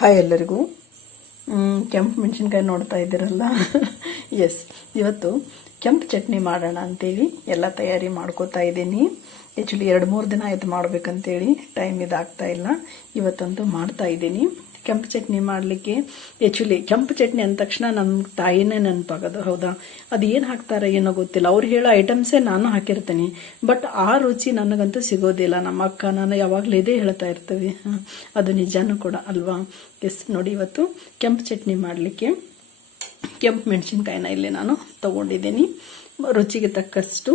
Hi ಎಲ್ಲರಿಗೂ. ಕೆಂಪು ಮೆಣಸಿನ್ಕಾಯಿ ನೋಡ್ತಾ ಇದ್ದೀರಲ್ಲ. ಎಸ್, ಇವತ್ತು ಕೆಂಪು ಚಟ್ನಿ ಮಾಡೋಣ ಅಂತೇಳಿ ಎಲ್ಲ ತಯಾರಿ ಮಾಡ್ಕೋತಾ ಇದ್ದೀನಿ. ಆ್ಯಕ್ಚುಲಿ 2-3 ದಿನ ಆಯ್ತು ಮಾಡ್ಬೇಕಂತೇಳಿ ಟೈಮ್ ಇದಾಗ್ತಾ ಇಲ್ಲ. ಇವತ್ತಂತೂ ಮಾಡ್ತಾ ಇದ್ದೀನಿ ಕೆಂಪು ಚಟ್ನಿ ಮಾಡಲಿಕ್ಕೆ. ಆ್ಯಕ್ಚುಲಿ ಕೆಂಪು ಚಟ್ನಿ ಅಂದ ತಕ್ಷಣ ನಮ್ಮ ತಾಯಿನೇ ನೆನಪಾಗೋದು. ಹೌದಾ, ಅದು ಏನು ಹಾಕ್ತಾರೆ ಏನೋ ಗೊತ್ತಿಲ್ಲ. ಅವ್ರು ಹೇಳೋ ಐಟಮ್ಸೇ ನಾನು ಹಾಕಿರ್ತೀನಿ, ಬಟ್ ಆ ರುಚಿ ನನಗಂತೂ ಸಿಗೋದಿಲ್ಲ. ನಮ್ಮ ಅಕ್ಕ ನಾನು ಯಾವಾಗಲೂ ಇದೇ ಹೇಳ್ತಾ ಇರ್ತೀವಿ. ಅದು ನಿಜಾನೂ ಕೂಡ ಅಲ್ವಾ. ಎಸ್ ನೋಡಿ, ಇವತ್ತು ಕೆಂಪು ಚಟ್ನಿ ಮಾಡಲಿಕ್ಕೆ ಕೆಂಪು ಮೆಣಸಿನ್ಕಾಯಿನ ಇಲ್ಲಿ ನಾನು ತಗೊಂಡಿದ್ದೀನಿ. ರುಚಿಗೆ ತಕ್ಕಷ್ಟು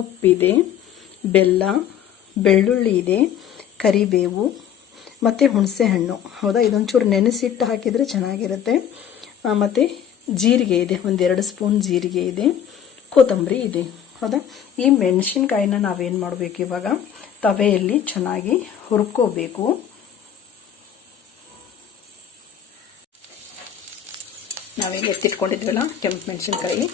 ಉಪ್ಪಿದೆ, ಬೆಲ್ಲ, ಬೆಳ್ಳುಳ್ಳಿ ಇದೆ, ಕರಿಬೇವು ಮತ್ತು ಹುಣಸೆ ಹಣ್ಣು. ಹೌದಾ, ಇದೊಂಚೂರು ನೆನೆಸಿಟ್ಟು ಹಾಕಿದರೆ ಚೆನ್ನಾಗಿರುತ್ತೆ. ಮತ್ತು ಜೀರಿಗೆ ಇದೆ, 1-2 ಸ್ಪೂನ್ ಜೀರಿಗೆ ಇದೆ, ಕೊತ್ತಂಬರಿ ಇದೆ. ಹೌದಾ, ಈ ಮೆಣಸಿನ್ಕಾಯಿನ ನಾವೇನು ಮಾಡಬೇಕು, ಇವಾಗ ತವೆಯಲ್ಲಿ ಚೆನ್ನಾಗಿ ಹುರ್ಕೋಬೇಕು. ನಾವೇನು ಎತ್ತಿಟ್ಕೊಂಡಿದ್ವಲ್ಲ ಕೆಂಪು ಮೆಣಸಿನ್ಕಾಯಿ,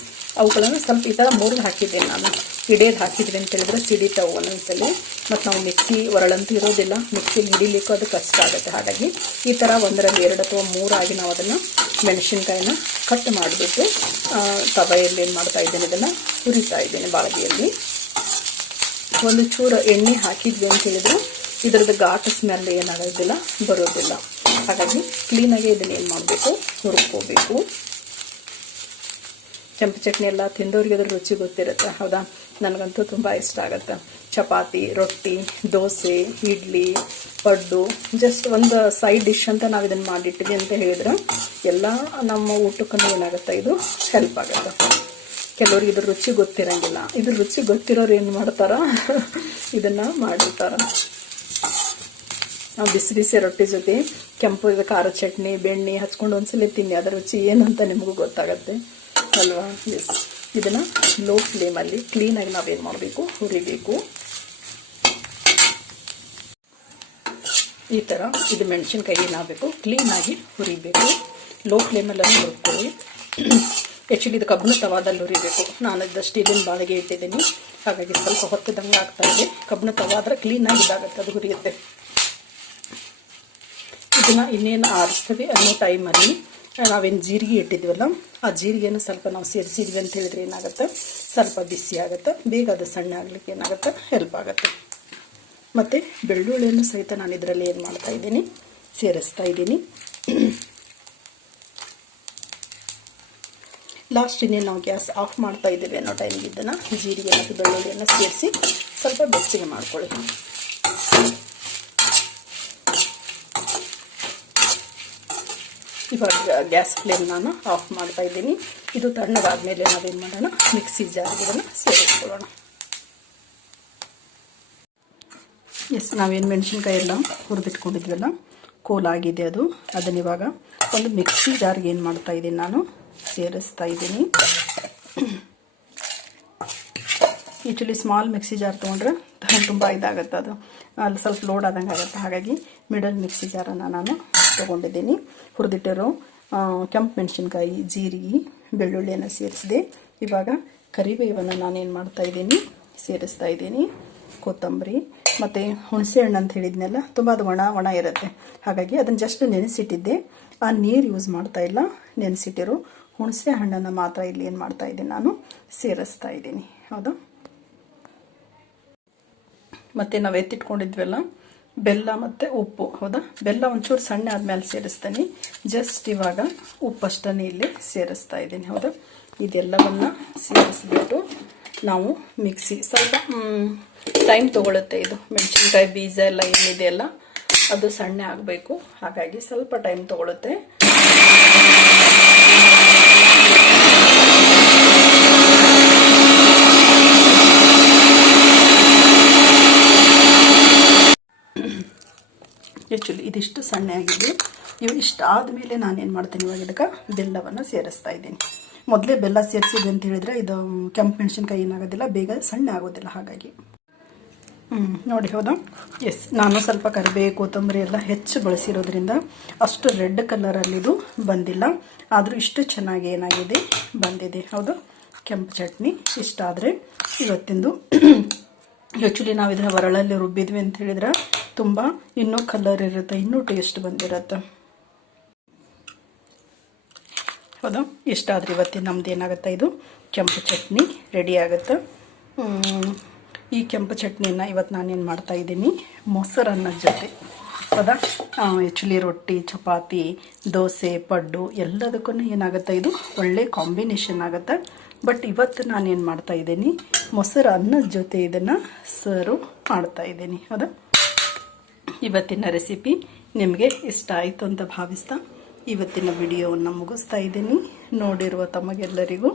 ಅವುಗಳನ್ನು ಸ್ವಲ್ಪ ಈ ಥರ ಮುರಿದು ಹಾಕಿದ್ದೇನೆ ನಾನು. ಹಿಡಿಯೋದು ಹಾಕಿದ್ವಿ ಅಂತ ಹೇಳಿದ್ರೆ ಸಿಡಿತಾವು ಒಂದೊಂದ್ಸಲಿ. ಮತ್ತು ನಾವು ಮಿಕ್ಸಿ ಒರಳಂತೂ ಇರೋದಿಲ್ಲ, ಮಿಕ್ಸಿಲಿ ಹಿಡಿಲಿಕ್ಕೂ ಅದು ಕಷ್ಟ ಆಗುತ್ತೆ. ಹಾಗಾಗಿ ಈ ಥರ 1-2 ಅಥವಾ 3 ಆಗಿ ನಾವು ಅದನ್ನು ಮೆಣಸಿನ್ಕಾಯಿನ ಕಟ್ ಮಾಡಿಬಿಟ್ಟು ತವೆಯಲ್ಲಿ ಏನು ಮಾಡ್ತಾ ಇದ್ದೇನೆ, ಇದನ್ನು ಹುರಿತಾ ಇದ್ದೇನೆ ಬಾಳಗಿಯಲ್ಲಿ. ಒಂದು ಚೂರು ಎಣ್ಣೆ ಹಾಕಿದ್ವಿ ಅಂತ ಹೇಳಿದ್ರೆ ಇದರದ್ದು ಘಾಟು ಸ್ಮೆಲ್ ಏನಾಗೋದಿಲ್ಲ, ಬರೋದಿಲ್ಲ. ಹಾಗಾಗಿ ಕ್ಲೀನಾಗಿ ಇದನ್ನ ಏನು ಮಾಡಬೇಕು, ಹುರ್ಕೋಬೇಕು. ಕೆಂಪು ಚಟ್ನಿ ಎಲ್ಲ ತಿಂದವ್ರಿಗೆ ಅದ್ರ ರುಚಿ ಗೊತ್ತಿರುತ್ತೆ. ಹೌದಾ, ನನಗಂತೂ ತುಂಬ ಇಷ್ಟ ಆಗುತ್ತೆ. ಚಪಾತಿ, ರೊಟ್ಟಿ, ದೋಸೆ, ಇಡ್ಲಿ, ಪಡ್ಡು, ಜಸ್ಟ್ ಒಂದು ಸೈಡ್ ಡಿಶ್ ಅಂತ ನಾವು ಇದನ್ನು ಮಾಡಿಟ್ಟಿದ್ವಿ ಅಂತ ಹೇಳಿದ್ರೆ ಎಲ್ಲ ನಮ್ಮ ಊಟಕ್ಕೂ ಏನಾಗುತ್ತೆ, ಇದು ಹೆಲ್ಪ್ ಆಗುತ್ತೆ. ಕೆಲವ್ರಿಗೆ ಇದ್ರ ರುಚಿ ಗೊತ್ತಿರಂಗಿಲ್ಲ. ಇದ್ರ ರುಚಿ ಗೊತ್ತಿರೋರು ಏನು ಮಾಡ್ತಾರ, ಇದನ್ನು ಮಾಡಿರ್ತಾರ. ನಾವು ಬಿಸಿ ಬಿಸಿ ರೊಟ್ಟಿ ಜೊತೆ ಕೆಂಪು ಖಾರ ಚಟ್ನಿ, ಬೆಣ್ಣೆ ಹಚ್ಕೊಂಡು ಒಂದ್ಸಲ ತಿನ್ನಿ, ಅದರ ರುಚಿ ಏನಂತ ನಿಮಗೂ ಗೊತ್ತಾಗುತ್ತೆ ಅಲ್ವಾ. ಎಸ್, ಇದನ್ನು ಲೋ ಫ್ಲೇಮಲ್ಲಿ ಕ್ಲೀನಾಗಿ ನಾವೇನು ಮಾಡಬೇಕು, ಹುರಿಬೇಕು. ಈ ಥರ ಇದು ಮೆಣಸಿನ್ಕಾಯಿ ಏನಾಗಬೇಕು, ಕ್ಲೀನಾಗಿ ಹುರಿಬೇಕು. ಲೋ ಫ್ಲೇಮಲ್ಲಿ ಹುರ್ಕೊಳ್ಳಿ. ಆ್ಯಕ್ಚುಲಿ ಇದು ಕಬ್ಬಿಣ ತವಾದಲ್ಲಿ ಹುರಿಬೇಕು. ನಾನು ಇದು ಸ್ಟೀಲಿನ ಬಾಳಿಗೆ ಇಟ್ಟಿದ್ದೀನಿ, ಹಾಗಾಗಿ ಸ್ವಲ್ಪ ಹೊತ್ತದಂಗೆ ಆಗ್ತಾ ಇದೆ. ಕಬ್ಬಿಣ ತವ ಆದರೆ ಕ್ಲೀನಾಗಿ ಇದಾಗುತ್ತೆ, ಅದು ಹುರಿಯುತ್ತೆ. ಇದನ್ನು ಇನ್ನೇನು ಆರಿಸ್ತೀವಿ ಅನ್ನೋ ಟೈಮಲ್ಲಿ ನಾವೇನು ಜೀರಿಗೆ ಇಟ್ಟಿದ್ವಲ್ಲ, ಆ ಜೀರಿಗೆನ ಸ್ವಲ್ಪ ನಾವು ಸೇರಿಸಿದ್ವಿ ಅಂತ ಹೇಳಿದ್ರೆ ಏನಾಗುತ್ತೆ, ಸ್ವಲ್ಪ ಬಿಸಿ ಆಗುತ್ತೆ, ಬೇಗ ಅದು ಸಣ್ಣ ಆಗಲಿಕ್ಕೆ ಏನಾಗುತ್ತೆ, ಹೆಲ್ಪ್ ಆಗುತ್ತೆ. ಮತ್ತು ಬೆಳ್ಳುಳ್ಳಿಯನ್ನು ಸಹಿತ ನಾನು ಇದರಲ್ಲಿ ಏನು ಮಾಡ್ತಾ ಇದ್ದೀನಿ, ಸೇರಿಸ್ತಾ ಇದ್ದೀನಿ. ಲಾಸ್ಟ್ ಇನ್ನೇನು ನಾವು ಗ್ಯಾಸ್ ಆಫ್ ಮಾಡ್ತಾ ಇದ್ದೀವಿ ಅನ್ನೋ ಟೈಮಿಗೆ ಇದನ್ನು ಜೀರಿಗೆ ಮತ್ತು ಬೆಳ್ಳುಳ್ಳಿಯನ್ನು ಸೇರಿಸಿ ಸ್ವಲ್ಪ ಬೆಚ್ಚಗೆ ಮಾಡ್ಕೊಳ್ಳಿ. ಇವಾಗ ಗ್ಯಾಸ್ ಫ್ಲೇಮ್ ನಾನು ಆಫ್ ಮಾಡ್ತಾ ಇದ್ದೀನಿ. ಇದು ತಣ್ಣಗಾದ್ಮೇಲೆ ನಾವೇನು ಮಾಡೋಣ, ಮಿಕ್ಸಿ ಜಾರ್ಗೆ ಇದನ್ನು ಸೇರಿಸ್ಕೊಳ್ಳೋಣ. ಎಸ್, ನಾವೇನು ಮೆಣಸಿನ್ಕಾಯಿ ಎಲ್ಲ ಹುರಿದಿಟ್ಕೊಂಡಿದ್ವಲ್ಲ, ಕೋಲಾಗಿದೆ ಅದು. ಅದನ್ನ ಇವಾಗ ಒಂದು ಮಿಕ್ಸಿ ಜಾರ್ಗೆ ಏನು ಮಾಡ್ತಾ ಇದ್ದೀನಿ, ನಾನು ಸೇರಿಸ್ತಾ ಇದ್ದೀನಿ. ಆ್ಯಕ್ಚುಲಿ ಸ್ಮಾಲ್ ಮಿಕ್ಸಿ ಜಾರ್ ತೊಗೊಂಡ್ರೆ ತುಂಬ ಇದಾಗುತ್ತೆ, ಅದು ಅಲ್ಲಿ ಸ್ವಲ್ಪ ಲೋಡ್ ಆದಂಗೆ ಆಗುತ್ತೆ. ಹಾಗಾಗಿ ಮಿಡಲ್ ಮಿಕ್ಸಿ ಜಾರನ್ನು ನಾನು ತೊಗೊಂಡಿದ್ದೀನಿ. ಹುರಿದಿಟ್ಟಿರೋ ಕೆಂಪು ಮೆಣಸಿನ್ಕಾಯಿ, ಜೀರಿಗೆ, ಬೆಳ್ಳುಳ್ಳಿಯನ್ನು ಸೇರಿಸಿದೆ. ಇವಾಗ ಕರಿಬೇವನ್ನು ನಾನೇನು ಮಾಡ್ತಾ ಇದ್ದೀನಿ, ಸೇರಿಸ್ತಾ ಇದ್ದೀನಿ. ಕೊತ್ತಂಬರಿ ಮತ್ತು ಹುಣಸೆ ಹಣ್ಣು ಅಂತ ಹೇಳಿದ್ನೆಲ್ಲ, ತುಂಬ ಅದು ಒಣ ಇರುತ್ತೆ. ಹಾಗಾಗಿ ಅದನ್ನು ಜಸ್ಟ್ ನೆನೆಸಿಟ್ಟಿದ್ದೆ, ಆ ನೀರು ಯೂಸ್ ಮಾಡ್ತಾ ಇಲ್ಲ. ನೆನೆಸಿಟ್ಟಿರೋ ಹುಣಸೆ ಹಣ್ಣನ್ನು ಮಾತ್ರ ಇಲ್ಲಿ ಏನು ಮಾಡ್ತಾ ಇದ್ದೀನಿ, ನಾನು ಸೇರಿಸ್ತಾ ಇದ್ದೀನಿ. ಹೌದಾ, ಮತ್ತು ನಾವು ಎತ್ತಿಟ್ಕೊಂಡಿದ್ವಲ್ಲ ಬೆಲ್ಲ ಮತ್ತು ಉಪ್ಪು. ಹೌದಾ, ಬೆಲ್ಲ ಒಂಚೂರು ಸಣ್ಣ ಆದಮೇಲೆ ಸೇರಿಸ್ತೀನಿ. ಜಸ್ಟ್ ಇವಾಗ ಉಪ್ಪಷ್ಟನ್ನು ಇಲ್ಲಿ ಸೇರಿಸ್ತಾ ಇದ್ದೀನಿ. ಹೌದಾ, ಇದೆಲ್ಲವನ್ನು ಸೇರಿಸ್ಬಿಟ್ಟು ನಾವು ಮಿಕ್ಸಿ ಸ್ವಲ್ಪ ಟೈಮ್ ತೊಗೊಳುತ್ತೆ. ಇದು ಮೆಣಸಿನ್ಕಾಯಿ ಬೀಜ ಎಲ್ಲ ಏನಿದೆ ಅಲ್ಲ, ಅದು ಸಣ್ಣ ಆಗಬೇಕು. ಹಾಗಾಗಿ ಸ್ವಲ್ಪ ಟೈಮ್ ತೊಗೊಳುತ್ತೆ. ಆ್ಯಕ್ಚುಲಿ ಇದಿಷ್ಟು ಸಣ್ಣ ಆಗಿದ್ದು, ಇವು ಇಷ್ಟು ಆದಮೇಲೆ ನಾನೇನು ಮಾಡ್ತೀನಿ, ಇವಾಗ ಇದಕ್ಕೆ ಬೆಲ್ಲವನ್ನು ಸೇರಿಸ್ತಾ ಇದ್ದೀನಿ. ಮೊದಲೇ ಬೆಲ್ಲ ಸೇರಿಸಿದ್ವಿ ಅಂತ ಹೇಳಿದರೆ ಇದು ಕೆಂಪು ಮೆಣಸಿನ್ಕಾಯಿ ಏನಾಗೋದಿಲ್ಲ, ಬೇಗ ಸಣ್ಣ ಆಗೋದಿಲ್ಲ. ಹಾಗಾಗಿ ನೋಡಿ. ಹೌದಾ, ಎಸ್, ನಾನು ಸ್ವಲ್ಪ ಕರಿಬೇವು, ಕೊತ್ತಂಬರಿ ಎಲ್ಲ ಹೆಚ್ಚು ಬಳಸಿರೋದ್ರಿಂದ ಅಷ್ಟು ರೆಡ್ ಕಲರಲ್ಲಿದು ಬಂದಿಲ್ಲ. ಆದರೂ ಇಷ್ಟು ಚೆನ್ನಾಗಿ ಏನಾಗಿದೆ, ಬಂದಿದೆ. ಹೌದು, ಕೆಂಪು ಚಟ್ನಿ ಇಷ್ಟ ಆದರೆ ಇವತ್ತಿಂದು. ಆ್ಯಕ್ಚುಲಿ ನಾವು ಇದನ್ನು ಒರಳಲ್ಲಿ ರುಬ್ಬಿದ್ವಿ ಅಂತ ಹೇಳಿದ್ರೆ ತುಂಬ ಇನ್ನೂ ಕಲರ್ ಇರುತ್ತೆ, ಇನ್ನೂ ಟೇಸ್ಟ್ ಬಂದಿರುತ್ತೆ. ಹೌದಾ. ಇಷ್ಟಾದರೆ ಇವತ್ತಿನ ನಮ್ದು ಏನಾಗುತ್ತೆ, ಇದು ಕೆಂಪು ಚಟ್ನಿ ರೆಡಿ ಆಗುತ್ತೆ. ಈ ಕೆಂಪು ಚಟ್ನಿಯನ್ನು ಇವತ್ತು ನಾನೇನು ಮಾಡ್ತಾಯಿದ್ದೀನಿ, ಮೊಸರನ್ನದ ಜೊತೆ. ಹೌದಾ. ಆ್ಯಕ್ಚುಲಿ ರೊಟ್ಟಿ, ಚಪಾತಿ, ದೋಸೆ, ಪಡ್ಡು ಎಲ್ಲದಕ್ಕೂ ಏನಾಗುತ್ತೆ, ಇದು ಒಳ್ಳೆ ಕಾಂಬಿನೇಷನ್ ಆಗುತ್ತೆ. ಬಟ್ ಇವತ್ತು ನಾನೇನು ಮಾಡ್ತಾಯಿದ್ದೀನಿ, ಮೊಸರು ಅನ್ನದ ಜೊತೆ ಇದನ್ನು ಸರ್ವ್ ಮಾಡ್ತಾಯಿದ್ದೀನಿ. ಹೌದಾ. ಇವತ್ತಿನ ರೆಸಿಪಿ ನಿಮಗೆ ಇಷ್ಟ ಆಯಿತು ಅಂತ ಭಾವಿಸ್ತಾ ಇವತ್ತಿನ ವಿಡಿಯೋವನ್ನು ಮುಗಿಸ್ತಾ ಇದ್ದೀನಿ. ನೋಡಿರುವ ತಮಗೆಲ್ಲರಿಗೂ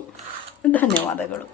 ಧನ್ಯವಾದಗಳು.